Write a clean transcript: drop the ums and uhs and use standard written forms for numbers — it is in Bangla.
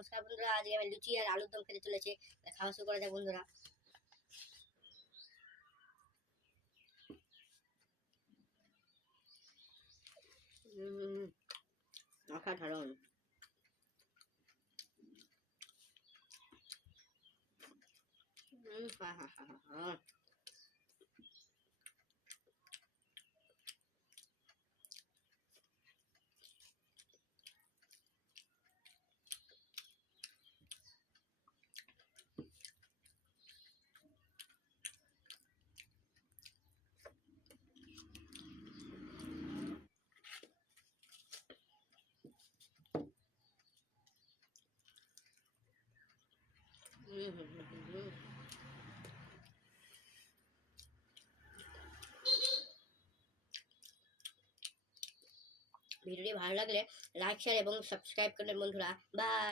নমস্কার বন্ধুরা, আজকে আমি লুচি আর আলুর দম খেতে চলেছে। খাওয়া শুরু করা যাক বন্ধুরা। অসাধারণ। হা হা হা হা। ভিডিওটি ভালো লাগলে লাইক শেয়ার এবং সাবস্ক্রাইব করবেন বন্ধুরা। বাই।